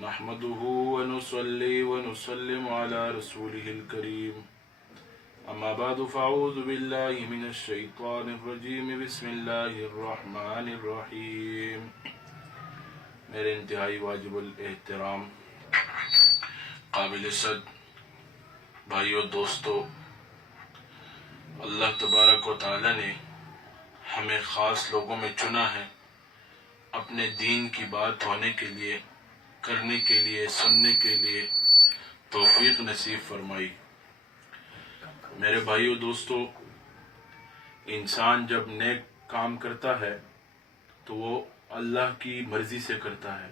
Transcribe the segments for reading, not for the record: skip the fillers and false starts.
نحمده ونصلي ونسلم على رسوله الكريم اما بعد فاعوذ بالله من الشیطان الرجیم بسم اللہ الرحمن الرحیم۔ میرے انتہائی واجب الاحترام قابل صد بھائیو دوستو، اللہ تبارک و تعالی نے ہمیں خاص لوگوں میں چنا ہے اپنے دین کی بات ہونے کے لیے، کرنے کے لیے، سننے کے لیے توفیق نصیب فرمائی۔ میرے بھائیو دوستو، انسان جب نیک کام کرتا ہے تو وہ اللہ کی مرضی سے کرتا ہے،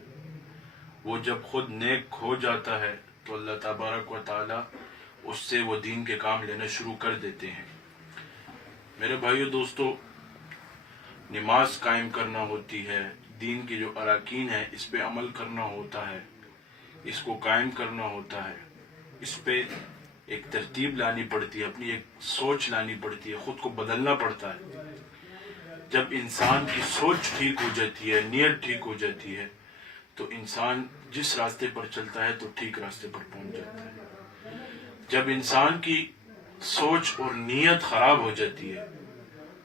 وہ جب خود نیک ہو جاتا ہے تو اللہ تبارک و تعالی اس سے وہ دین کے کام لینا شروع کر دیتے ہیں۔ میرے بھائیو دوستو، نماز قائم کرنا ہوتی ہے، دین کے جو اراکین ہیں اس پہ عمل کرنا ہوتا ہے، اس کو قائم کرنا ہوتا ہے، اس پہ ایک ترتیب لانی پڑتی ہے، اپنی ایک سوچ لانی پڑتی ہے، خود کو بدلنا پڑتا ہے۔ جب انسان کی سوچ ٹھیک ہو جاتی ہے، نیت ٹھیک ہو جاتی ہے تو انسان جس راستے پر چلتا ہے تو ٹھیک راستے پر پہنچ جاتا ہے۔ جب انسان کی سوچ اور نیت خراب ہو جاتی ہے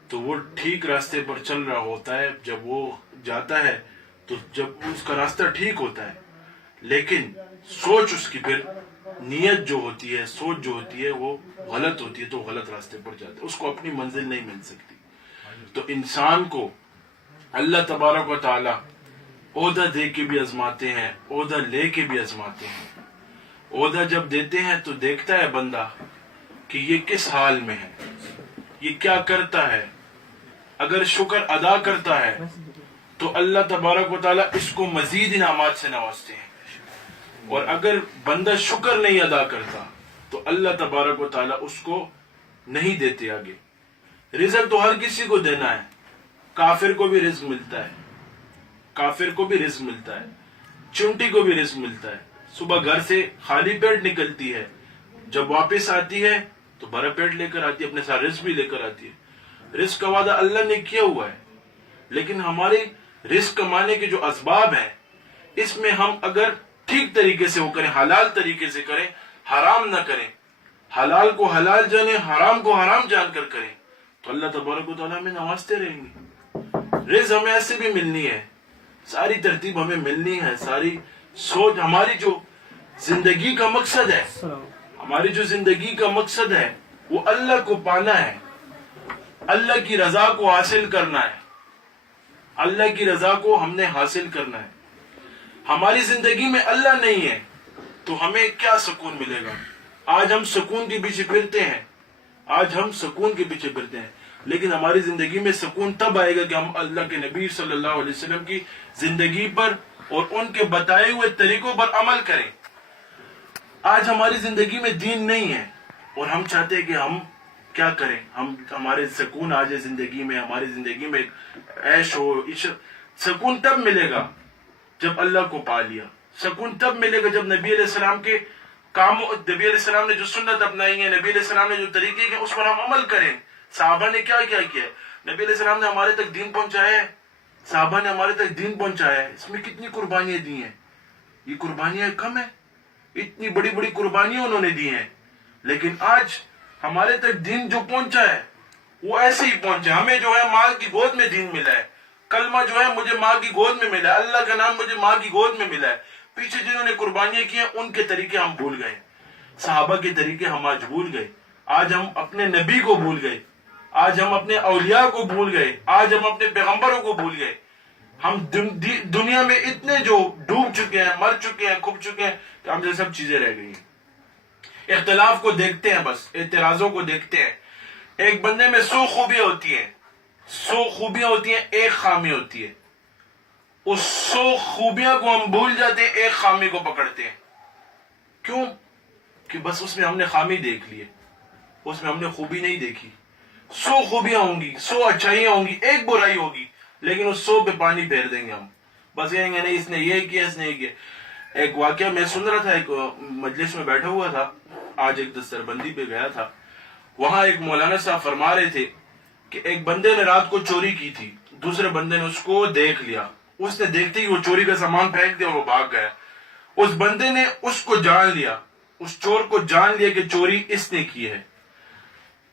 تو وہ ٹھیک راستے پر چل رہا ہوتا ہے، جب وہ جاتا ہے تو جب اس کا راستہ ٹھیک ہوتا ہے لیکن سوچ اس کی پھر نیت جو ہوتی ہے، سوچ جو ہوتی ہے وہ غلط ہوتی ہے تو غلط راستے پر جاتا ہے، اس کو اپنی منزل نہیں مل سکتی۔ تو انسان کو اللہ تبارک و تعالی عہدہ دے کے بھی آزماتے ہیں، عہدہ لے کے بھی آزماتے ہیں۔ عہدہ جب دیتے ہیں تو دیکھتا ہے بندہ کہ یہ کس حال میں ہے، یہ کیا کرتا ہے۔ اگر شکر ادا کرتا ہے تو اللہ تبارک و تعالی اس کو مزید انعامات سے نوازتے ہیں، اور اگر بندہ شکر نہیں ادا کرتا تو اللہ تبارک و تعالی اس کو نہیں دیتے آگے۔ رزق تو ہر کسی کو دینا ہے، کافر کو بھی رزق ملتا ہے، کافر کو بھی رزق ملتا ہے، چونٹی کو بھی رزق ملتا ہے۔ صبح گھر سے خالی پیٹ نکلتی ہے، جب واپس آتی ہے تو بھرا پیٹ لے کر آتی ہے، اپنے ساتھ رزق بھی لے کر آتی ہے۔ رزق کا وعدہ اللہ نے کیا ہوا ہے، لیکن ہمارے رزق کمانے کے جو اسباب ہیں اس میں ہم اگر ٹھیک طریقے سے وہ کریں، حلال طریقے سے کریں، حرام نہ کریں، حلال کو حلال جانیں، حرام کو حرام جان کر کریں تو اللہ تبارک و تعالیٰ ہمیں نوازتے رہیں گے۔ رزق ہمیں ایسے بھی ملنی ہے، ساری ترتیب ہمیں ملنی ہے، ساری سوچ، ہماری جو زندگی کا مقصد ہے، ہماری جو زندگی کا مقصد ہے وہ اللہ کو پانا ہے، اللہ کی رضا کو حاصل کرنا ہے، اللہ کی رضا کو ہم نے حاصل کرنا ہے۔ ہماری زندگی میں اللہ نہیں ہے تو ہمیں کیا سکون ملے گا؟ آج ہم سکون کے پیچھے پھرتے ہیں، آج ہم سکون کے پیچھے پھرتے ہیں، لیکن ہماری زندگی میں سکون تب آئے گا کہ ہم اللہ کے نبی صلی اللہ علیہ وسلم کی زندگی پر اور ان کے بتائے ہوئے طریقوں پر عمل کریں۔ آج ہماری زندگی میں دین نہیں ہے اور ہم چاہتے ہیں کہ ہم کیا کریں، ہمارے سکون آ جائے زندگی میں، ہماری زندگی میں عیش ہو، سکون تب ملے گا جب اللہ کو پا لیا، سکون تب ملے گا جب نبی علیہ السلام کے کاموں، نبی علیہ السلام نے جو سنت اپنائی ہے، نبی علیہ السلام نے جو طریقے کیے اس پر ہم عمل کریں۔ صحابہ نے کیا کیا کیا؟ نبی علیہ السلام نے ہمارے تک دین پہنچایا ہے، صحابہ نے ہمارے تک دین پہنچایا ہے، اس میں کتنی قربانیاں دی ہیں، یہ قربانیاں کم ہیں؟ اتنی بڑی بڑی قربانیاں انہوں نے دی ہیں، لیکن آج ہمارے تک دین جو پہنچا ہے وہ ایسے ہی پہنچا۔ ہمیں جو ہے ماں کی گود میں دین ملا ہے، کلمہ جو ہے مجھے ماں کی گود میں ملا ہے، اللہ کا نام مجھے ماں کی گود میں ملا ہے۔ پیچھے جنہوں نے قربانیاں کی ہیں ان کے طریقے ہم بھول گئے، صحابہ کے طریقے ہم آج بھول گئے، آج ہم اپنے نبی کو بھول گئے، آج ہم اپنے اولیاء کو بھول گئے، آج ہم اپنے پیغمبروں کو بھول گئے۔ ہم دنیا میں اتنے جو ڈوب چکے ہیں، مر چکے ہیں، کھپ چکے ہیں کہ ہم سے سب چیزیں رہ گئی ہیں۔ اختلاف کو دیکھتے ہیں، بس اعتراضوں کو دیکھتے ہیں۔ ایک بندے میں 100 خوبیاں ہوتی ہیں، 100 خوبیاں ہوتی ہیں، ایک خامی ہوتی ہے۔ اس 100 خوبیاں کو ہم بھول جاتے ہیں، ایک خامی کو پکڑتے ہیں۔ کیوں؟ کہ بس اس میں ہم نے خامی دیکھ لی ہے، اس میں ہم نے خوبی نہیں دیکھی۔ 100 خوبیاں ہوں گی، 100 اچھائیاں ہوں گی، ایک برائی ہوگی، لیکن اس 100 پہ پانی پھیر دیں گے ہم، بس کہیں گے نہیں اس نے یہ کیا، اس نے یہ کیا۔ ایک واقعہ میں سن رہا تھا، ایک مجلس میں بیٹھا ہوا تھا، آج ایک دستر بندی پہ گیا تھا، وہاں ایک مولانا صاحب فرما رہے تھے کہ ایک بندے نے رات کو چوری کی تھی، دوسرے بندے نے اس کو دیکھ لیا، اس نے دیکھتے ہی وہ چوری کا سامان پھینک دیا اور وہ بھاگ گیا۔ اس بندے نے اس کو جان لیا، اس چور کو جان لیا کہ چوری اس نے کی ہے،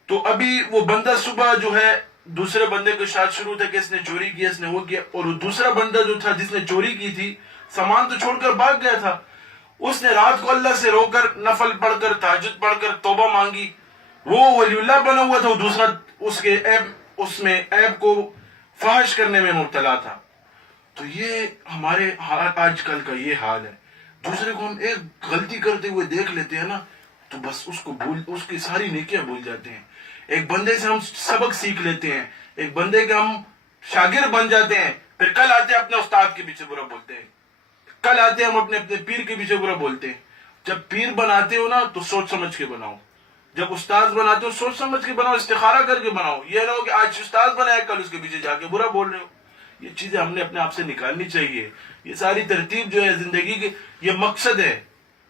تو ابھی وہ بندہ صبح جو ہے دوسرے بندے کے ساتھ شروع تھا کہ اس نے چوری کی، اس نے وہ کیا، اور دوسرا بندہ جو تھا جس نے چوری کی تھی سامان تو چھوڑ کر بھاگ گیا تھا، اس نے رات کو اللہ سے رو کر نفل پڑھ کر تہجد پڑھ کر توبہ مانگی، وہ ولی اللہ بنا ہوا تھا، وہ دوسرا اس میں عیب کو فحش کرنے میں مبتلا تھا۔ تو یہ ہمارے آج کل کا یہ حال ہے، دوسرے کو ہم ایک غلطی کرتے ہوئے دیکھ لیتے ہیں نا تو بس اس کی ساری نیکیاں بھول جاتے ہیں۔ ایک بندے سے ہم سبق سیکھ لیتے ہیں، ایک بندے کے ہم شاگرد بن جاتے ہیں، پھر کل آتے ہیں اپنے استاد کے پیچھے برا بولتے ہیں، کل آتے ہیں ہم اپنے پیر کے پیچھے برا بولتے ہیں۔ جب پیر بناتے ہو نا تو سوچ سمجھ کے بناؤ، جب استاد بناتے ہو سوچ سمجھ کے بناؤ، استخارہ کر کے بناؤ، یہ نہ ہو کہ آج استاد بنایا کل اس کے پیچھے جا کے برا بول رہے ہو۔ یہ چیزیں ہم نے اپنے آپ سے نکالنی چاہیے۔ یہ ساری ترتیب جو ہے زندگی کے، یہ مقصد ہے،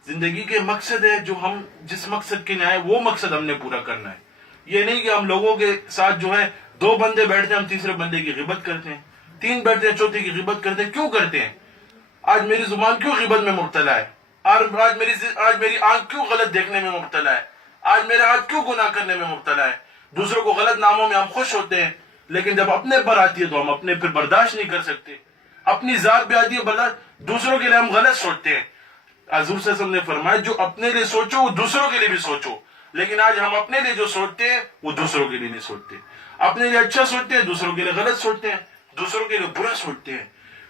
زندگی کے مقصد ہے، جو ہم جس مقصد کے لیے آئے وہ مقصد ہم نے پورا کرنا ہے۔ یہ نہیں کہ ہم لوگوں کے ساتھ جو ہے دو بندے بیٹھتے ہیں ہم تیسرے بندے کی غیبت کرتے ہیں، تین بیٹھتے ہیں چوتھے کی غیبت کرتے ہیں۔ کیوں کرتے ہیں؟ آج میری زبان کیوں غیبت میں مبتلا ہے؟ آج میری آنکھ کیوں غلط دیکھنے میں مبتلا ہے؟ آج میرا ہاتھ کیوں گناہ کرنے میں مبتلا ہے؟ دوسروں کو غلط ناموں میں ہم خوش ہوتے ہیں، لیکن جب اپنے پر آتی ہے تو ہم اپنے پھر برداشت نہیں کر سکتے۔ اپنی ذات پہ آتی ہے برداشت، دوسروں کے لیے ہم غلط سوچتے ہیں۔ حضور صلی اللہ علیہ وسلم نے فرمایا جو اپنے لیے سوچو وہ دوسروں کے لیے بھی سوچو، لیکن آج ہم اپنے لیے جو سوچتے ہیں وہ دوسروں کے لیے نہیں سوچتے۔ اپنے لیے اچھا سوچتے ہیں، دوسروں کے لیے غلط سوچتے ہیں، دوسروں کے لیے برا سوچتے ہیں۔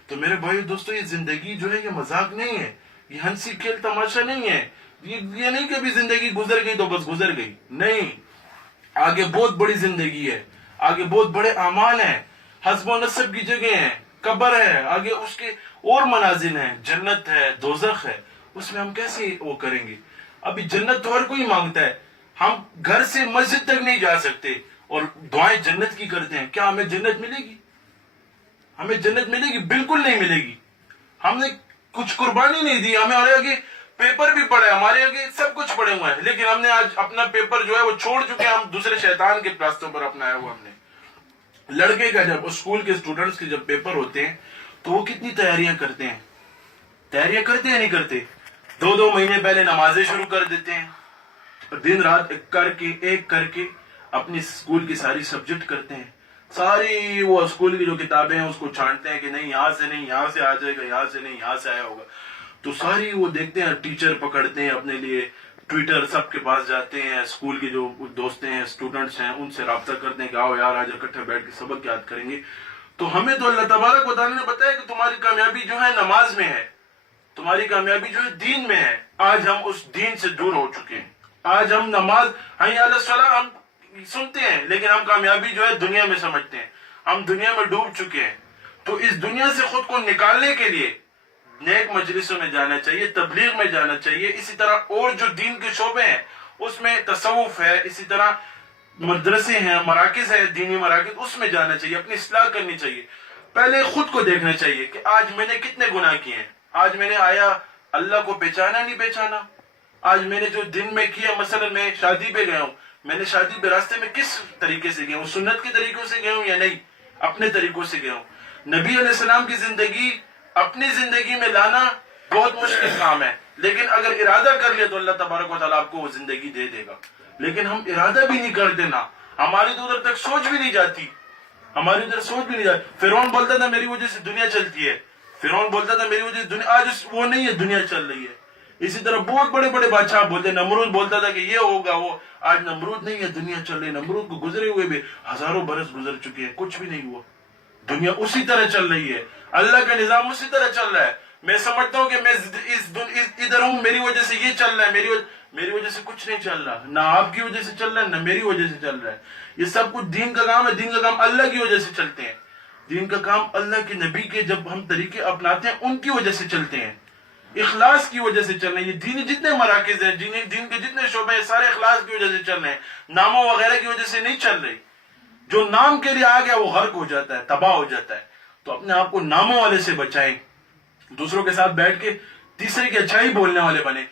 تو میرے بھائی دوستو، یہ زندگی جو ہے یہ مذاق نہیں ہے، یہ ہنسی کھیل تماشا نہیں ہے، یہ نہیں کہ ابھی زندگی گزر گئی تو بس گزر گئی، نہیں، آگے بہت بڑی زندگی ہے، آگے بہت بڑے اعمال ہیں، حسب و نسب کی جگہ ہیں، قبر ہے، آگے اس کے اور منازل ہیں، جنت ہے، دوزخ ہے، اس میں ہم کیسے وہ کریں گے؟ ابھی جنت تو ہر کوئی مانگتا ہے، ہم گھر سے مسجد تک نہیں جا سکتے اور دعائیں جنت کی کرتے ہیں، کیا ہمیں جنت ملے گی؟ ہمیں جنت ملے گی؟ بالکل نہیں ملے گی۔ ہم نے کچھ قربانی نہیں دی، ہمارے آگے پیپر بھی پڑے، ہمارے آگے سب کچھ پڑے ہوئے ہیں، لیکن ہم نے آج اپنا پیپر جو ہے وہ چھوڑ چکے ہیں، ہم دوسرے شیطان کے راستوں پر اپنایا ہوا ہم نے۔ لڑکے کا جب اسکول کے اسٹوڈنٹس کے جب پیپر ہوتے ہیں تو وہ کتنی تیاریاں کرتے ہیں، تیاریاں کرتے ہیں نہیں کرتے؟ 2 مہینے پہلے نمازیں شروع کر دیتے ہیں، دن رات ایک کر کے اپنی اسکول کی ساری سبجیکٹ کرتے ہیں، ساری وہ اسکول کی جو کتابیں ہیں اس کو چھانٹتے ہیں کہ نہیں یہاں سے نہیں یہاں سے آ جائے گا، یہاں سے نہیں یہاں سے آیا ہوگا، تو ساری وہ دیکھتے ہیں، ٹیچر پکڑتے ہیں اپنے لیے، ٹویٹر سب کے پاس جاتے ہیں، اسکول کے جو دوستیں ہیں اسٹوڈنٹس ہیں ان سے رابطہ کرتے ہیں کہ آؤ یار آج اکٹھے بیٹھ کے سبق یاد کریں گے۔ تو ہمیں تو اللہ تبارک و تعالیٰ نے بتایا کہ تمہاری کامیابی جو ہے نماز میں ہے، تمہاری کامیابی جو ہے دین میں ہے۔ آج ہم اس دین سے دور ہو چکے ہیں، آج ہم نماز حی علی الصلاۃ ہم سنتے ہیں لیکن ہم کامیابی جو ہے دنیا میں سمجھتے ہیں، ہم دنیا میں ڈوب چکے ہیں۔ تو اس دنیا سے خود کو نکالنے کے لیے نیک مجلسوں میں جانا چاہیے، تبلیغ میں جانا چاہیے، اسی طرح اور جو دین کے شعبے ہیں اس میں تصوف ہے، اسی طرح مدرسے ہیں، مراکز ہے، دینی مراکز، اس میں جانا چاہیے، اپنی اصلاح کرنی چاہیے۔ پہلے خود کو دیکھنا چاہیے کہ آج میں نے کتنے گناہ کیے ہیں، آج میں نے آیا اللہ کو پہچانا نہیں پہچانا، آج میں نے جو دن میں کیا، مثلا میں شادی پہ گیا ہوں، میں نے شادی پہ راستے میں کس طریقے سے گیا ہوں، سنت کے طریقوں سے گیا ہوں یا نہیں، اپنے طریقوں سے گیا ہوں۔ نبی علیہ السلام کی زندگی اپنی زندگی میں لانا بہت مشکل کام ہے، لیکن اگر ارادہ کر لیا تو اللہ تبارک و تعالیٰ آپ کو وہ زندگی دے دے گا، لیکن ہم ارادہ بھی نہیں کرتے نا، ہماری تو ادھر تک سوچ بھی نہیں جاتی، ہماری ادھر سوچ بھی نہیں جاتی۔ فرعون بولتا تھا میری وجہ سے دنیا چلتی ہے، فرعون بولتا تھا میری وجہ سے دنیا، آج وہ نہیں ہے، دنیا چل رہی ہے۔ اسی طرح بہت بڑے بڑے بادشاہ بولتے ہیں، نمرود بولتا تھا کہ یہ ہوگا وہ، آج نمرود نہیں ہے، دنیا چل رہی ہے۔ نمرود کو گزرے ہوئے بھی ہزاروں برس گزر چکے ہیں، کچھ بھی نہیں ہوا، دنیا اسی طرح چل رہی ہے، اللہ کا نظام اسی طرح چل رہا ہے۔ میں سمجھتا ہوں کہ میں ادھر ہوں، میری وجہ سے یہ چل رہا ہے، میری وجہ سے کچھ نہیں چل رہا، نہ آپ کی وجہ سے چل رہا ہے نہ میری وجہ سے چل رہا ہے، یہ سب کچھ دین کا کام ہے، دین کا کام اللہ کی وجہ سے چلتے ہیں، دین کا کام اللہ کے نبی کے جب ہم طریقے اپناتے ہیں ان کی وجہ سے چلتے ہیں، اخلاص کی وجہ سے چل رہے ہیں۔ یہ دین جتنے مراکز ہیں، دین کے جتنے شعبے ہیں، سارے اخلاص کی وجہ سے چل رہے ہیں، ناموں وغیرہ کی وجہ سے نہیں چل رہے۔ جو نام کے لیے آ گیا وہ غرق ہو جاتا ہے، تباہ ہو جاتا ہے۔ تو اپنے آپ کو ناموں والے سے بچائیں، دوسروں کے ساتھ بیٹھ کے تیسرے کی اچھائی بولنے والے بنے۔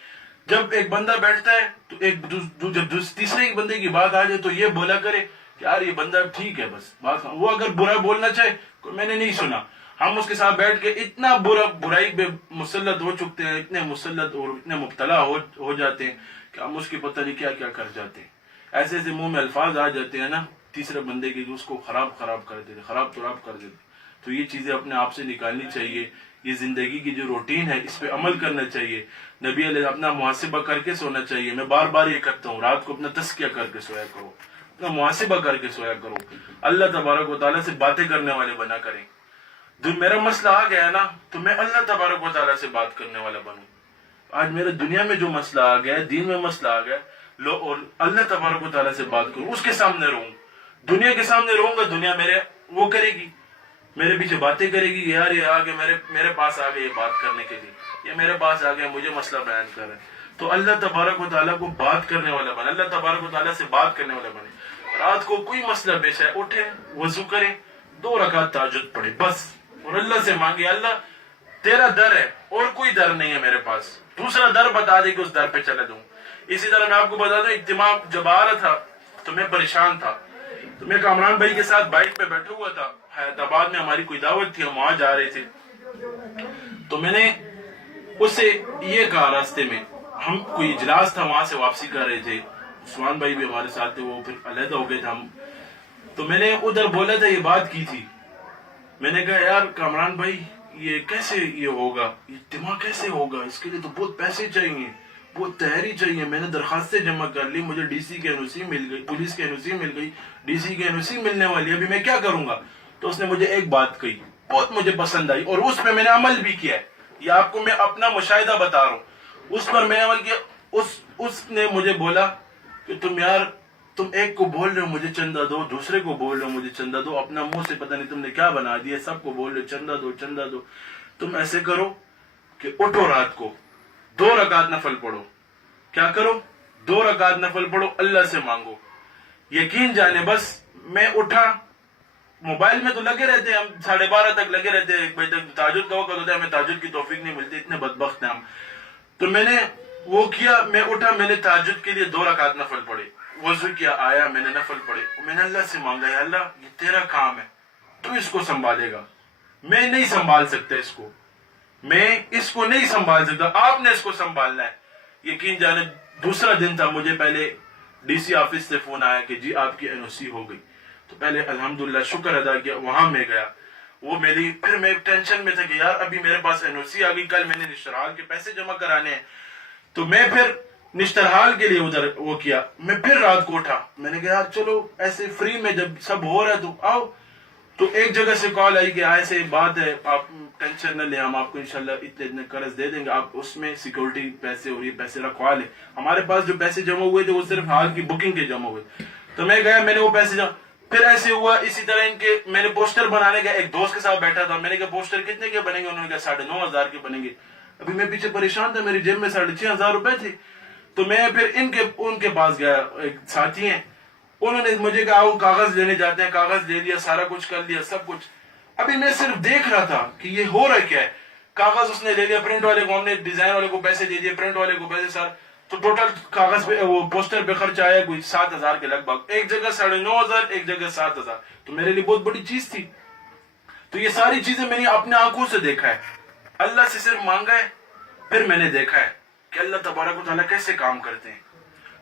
جب ایک بندہ بیٹھتا ہے تو جب تیسرے بندے کی بات آ جائے تو یہ بولا کرے کہ یار یہ بندہ ٹھیک ہے، بس بات وہ اگر برا بولنا چاہے میں نے نہیں سنا، ہم اس کے ساتھ بیٹھ کے اتنا برائی پہ مسلط ہو چکتے ہیں، اتنے مسلط اور اتنے مبتلا ہو جاتے ہیں کہ ہم اس کی پتہ نہیں کیا کیا کر جاتے ہیں. ایسے ایسے منہ میں الفاظ آ جاتے ہیں نا تیسرے بندے کے، اس کو خراب کر دیتے، خراب کر دیتے. تو یہ چیزیں اپنے آپ سے نکالنی چاہیے. یہ زندگی کی جو روٹین ہے اس پہ عمل کرنا چاہیے. نبی علیہ اپنا محاسبہ کر کے سونا چاہیے. میں بار بار یہ کرتا ہوں، رات کو اپنا تزکیہ کر کے سویا کرو، اپنا محاسبہ کر کے سویا کرو. اللہ تبارک و تعالیٰ سے باتیں کرنے والے بنا کریں. میرا مسئلہ آ گیا نا تو میں اللہ تبارک و تعالیٰ سے بات کرنے والا بنوں. آج میرے دنیا میں جو مسئلہ آ گیا، دین میں مسئلہ آ گیا، لو اور اللہ تبارک و تعالیٰ سے بات کروں، اس کے سامنے رہوں. دنیا کے سامنے رہوں گا، دنیا میرے وہ کرے گی، میرے پیچھے باتیں کرے گی. یار یہ آگے میرے پاس آ گئے یہ بات کرنے کے لیے، یہ میرے پاس آ گئے مجھے مسئلہ بیان کر رہے ہیں. تو اللہ تبارک و تعالیٰ کو بات کرنے والا بنے، اللہ تبارک و تعالیٰ سے بات کرنے والا بنے. رات کو کوئی مسئلہ پیش ہے، اٹھے، وضو کرے، 2 رکعت تہجد پڑھے بس، اور اللہ سے مانگے اللہ تیرا در ہے اور کوئی در نہیں ہے میرے پاس، دوسرا در بتا دے کہ اس در پہ چلے دوں. اسی طرح میں آپ کو بتا دوں، اجتماع جب آ رہا تھا تو میں پریشان تھا. تو میں کامران بھائی کے ساتھ بائک پہ بیٹھا ہوا تھا، حیات آباد میں ہماری کوئی دعوت تھی، ہم وہاں جا رہے تھے. تو میں نے اس سے یہ کہا، راستے میں ہم کوئی اجلاس تھا وہاں سے واپسی کر رہے تھے، عثمان بھائی بھی ہمارے ساتھ تھے، وہ پھر علیحدہ ہو گئے تھے ہم. تو میں نے ادھر بولا تھا، یہ بات کی تھی، میں نے کہا یار کامران بھائی یہ کیسے یہ ہوگا، اجتماع کیسے ہوگا، اس کے لیے تو بہت پیسے چاہیے، بہت تیاری چاہیے. میں نے درخواستیں جمع کر لی، مجھے ڈی سی کی این او سی مل گئی، پولیس کی این او سی مل گئی، ڈی سی کی این او سی ملنے والی ہے، ابھی میں کیا کروں گا. تو اس نے مجھے ایک بات کہی، بہت مجھے پسند آئی، اور اس پہ میں نے عمل بھی کیا ہے. یہ آپ کو میں اپنا مشاہدہ بتا رہا ہوں، اس پر میں نے عمل کیا. اس نے مجھے بولا کہ تم ایک کو بول رہے ہو مجھے چندہ دو، دوسرے کو بول رہے ہو مجھے چندہ دو، اپنا منہ سے پتہ نہیں تم نے کیا بنا دیا، سب کو بول رہے ہو چندہ دو چندہ دو. تم ایسے کرو کہ اٹھو، رات کو 2 رکعت نفل پڑھو. کیا کرو؟ 2 رکعت نفل پڑھو، اللہ سے مانگو. یقین جانے بس میں اٹھا، موبائل میں تو لگے رہتے ہیں ہم، 12:30 تک لگے رہتے ہیں، 1 بجے تک تہجد کا وقت ہوتا ہے، ہمیں تہجد کی توفیق نہیں ملتی، اتنے بدبخت ہیں ہم. تو میں نے وہ کیا، میں اٹھا، میں نے تہجد کے لیے 2 رکعت نفل پڑھے، وضو کیا، آیا، میں نے نفل پڑھے، میں نے اللہ سے مانگا، یا اللہ یہ تیرا کام ہے، تو اس کو سنبھالے گا، میں نہیں سنبھال سکتا میں اس کو نہیں سنبھال سکتا، آپ نے اس کو سنبھالنا ہے. یقین جانے دوسرا دن تھا، مجھے پہلے ڈی سی آفس سے فون آیا کہ جی آپ کی این او سی ہو گئی. تو پہلے الحمدللہ شکر ادا کیا، وہاں میں گیا. وہ پھر میں ٹینشن میں تھا کہ یار ابھی میرے پاس این او سی آ گئی، کل میں نے نشترحال کے پیسے جمع کرانے ہیں. تو میں پھر نشترحال کے لیے ادھر وہ کیا. میں پھر رات کو اٹھا، میں نے کہا یار چلو ایسے فری میں جب سب ہو رہا ہے تو آؤ. تو ایک جگہ سے کال آئی کہ ایسے بات ہے، آپ ٹینشن نہ لیں، ہم آپ کو انشاءاللہ اتنے قرض دے دیں گے، آپ اس میں سیکورٹی پیسے اور یہ پیسے رکھوا لیں. ہمارے پاس جو پیسے جمع ہوئے تھے وہ صرف حال کی بکنگ کے جمع ہوئے. تو میں گیا، میں نے وہ پیسے جمع، پھر ایسے ہوا. اسی طرح ان کے میں نے پوسٹر بنانے گیا، ایک دوست کے ساتھ بیٹھا تھا، میں نے کہا پوسٹر کتنے کے بنیں گے، انہوں نے کہا 9,500 کے بنیں گے. ابھی میں پیچھے پریشان تھا، میری جیب میں 6,500 روپے تھے. تو میں پھر ان کے پاس گیا، ایک ساتھی ہیں، انہوں نے مجھے کہا وہ کاغذ لینے جاتے ہیں، کاغذ لے لیا، سارا کچھ کر لیا، سب کچھ. ابھی میں صرف دیکھ رہا تھا کہ یہ ہو رہا کیا ہے. کاغذ اس نے لے لیا، پرنٹ والے کو ہم نے ڈیزائن والے کو پیسے دے دیے، پرنٹ والے کو پیسے سارا. تو ٹوٹل کاغذ پہ وہ پوسٹر پہ خرچ آیا کوئی 7,000 کے لگ بھگ، ایک جگہ 9,500، ایک جگہ 7,000. تو میرے لیے بہت بڑی چیز تھی. تو یہ ساری چیزیں میں نے اپنے آنکھوں سے دیکھا ہے، اللہ سے صرف مانگا ہے، پھر میں نے دیکھا ہے کہ اللہ تبارک و تعالیٰ کیسے کام کرتے ہیں.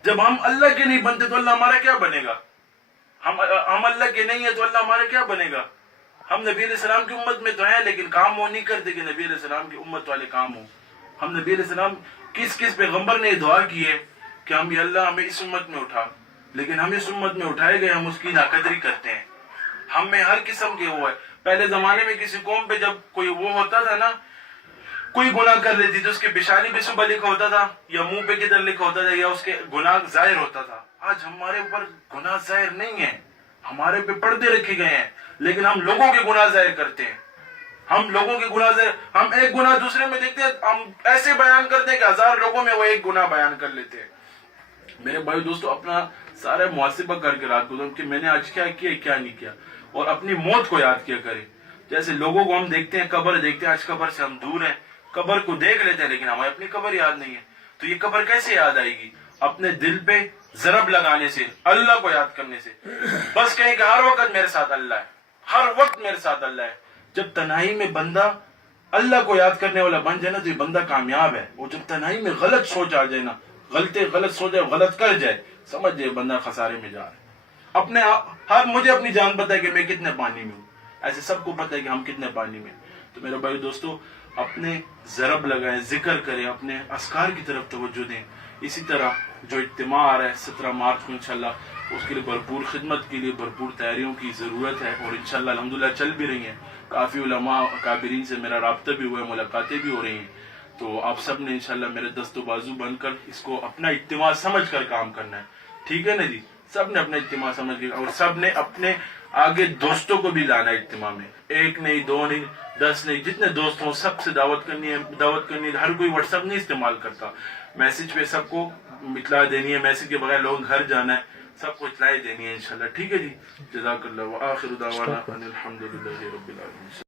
جب ہم اللہ کے نہیں بنتے تو اللہ ہمارا کیا بنے گا؟ ہم اللہ کے نہیں ہیں تو اللہ ہمارا کیا بنے گا؟ ہم نبی علیہ السلام کی امت میں تو ہیں، لیکن کام وہ نہیں کرتے کہ نبی علیہ السلام کی امت والے کام ہوں. ہم نبی علیہ السلام کس پیغمبر نے دعا کی ہے کہ ہم یا اللہ ہمیں اس امت میں اٹھا، لیکن ہم اس امت میں اٹھائے گئے، ہم اس کی ناقدری کرتے ہیں. ہم میں ہر قسم کے وہ ہے. پہلے زمانے میں کسی قوم پہ جب کوئی وہ ہوتا تھا نا، کوئی گناہ کر لیتی تو اس کے پیشانی پہ صبح لکھا ہوتا تھا، یا منہ پہ کدھر لکھا ہوتا تھا، یا اس کے گناہ ظاہر ہوتا تھا. آج ہمارے اوپر گناہ ظاہر نہیں ہے، ہمارے پہ پردے رکھے گئے ہیں، لیکن ہم لوگوں کے گناہ ظاہر کرتے ہیں. ہم لوگوں کے گناہ ظاہر، ہم ایک گناہ دوسرے میں دیکھتے ہیں، ہم ایسے بیان کرتے ہیں کہ 1000 لوگوں میں وہ ایک گناہ بیان کر لیتے ہیں. میرے بھائی دوستو، اپنا سارا محاسبہ کر کے رات کو کہ میں نے آج کیا کیا کیا نہیں کیا، اور اپنی موت کو یاد کیا کرے. جیسے لوگوں کو ہم دیکھتے ہیں، قبر دیکھتے ہیں، آج قبر سے ہم دور ہیں، قبر کو دیکھ لیتے ہیں لیکن ہمیں اپنی قبر یاد نہیں ہے. تو یہ قبر کیسے یاد آئے گی؟ اپنے دل پہ ضرب لگانے سے، اللہ کو یاد کرنے سے. بس کہیں کہ ہر وقت میرے ساتھ اللہ ہے، ہر وقت میرے ساتھ اللہ ہے. جب تنہائی میں بندہ اللہ کو یاد کرنے والا بن جائے نا تو یہ بندہ کامیاب ہے. اور جب تنہائی میں غلط سوچ آ جائے نا, غلط سوچ جائے, غلط کر جائے, سمجھ جائے بندہ خسارے میں جا رہا ہے. اپنے ہر مجھے اپنی جان پتہ ہے کہ میں کتنے پانی میں ہوں, ایسے سب کو پتہ ہے کہ ہم کتنے پانی میں ہیں. تو میرے بھائی دوستو, اپنے ضرب لگائیں, ذکر کریں, اپنے اذکار کی طرف توجہ دیں. اسی طرح جو اجتماع آ رہا ہے 17 مارچ کو انشاءاللہ, اس کے لیے بھرپور خدمت کے لیے بھرپور تیاریوں کی ضرورت ہے, اور انشاءاللہ الحمدللہ چل بھی رہی ہیں. کافی علماء اکابرین سے میرا رابطہ بھی ہوا ہے, ملاقاتیں بھی ہو رہی ہیں. تو آپ سب نے انشاءاللہ میرے دست و بازو بن کر اس کو اپنا اجتماع سمجھ کر کام کرنا ہے. ٹھیک ہے نا جی؟ سب نے اپنا اجتماع سمجھ کے, اور سب نے اپنے آگے دوستوں کو بھی لانا ہے اجتماع میں. 1 نہیں 2 نہیں 10 نہیں, جتنے دوست ہوں سب سے دعوت کرنی ہے. ہر کوئی واٹس ایپ نہیں استعمال کرتا, میسج پہ سب کو اطلاع دینی ہے. میسج کے بغیر لوگ گھر جانا ہے, سب کو اطلاع دینی ہے انشاءاللہ. ٹھیک ہے جی؟ جزاک اللہ. وآخر دعوانا ان الحمدللہ رب العالمین.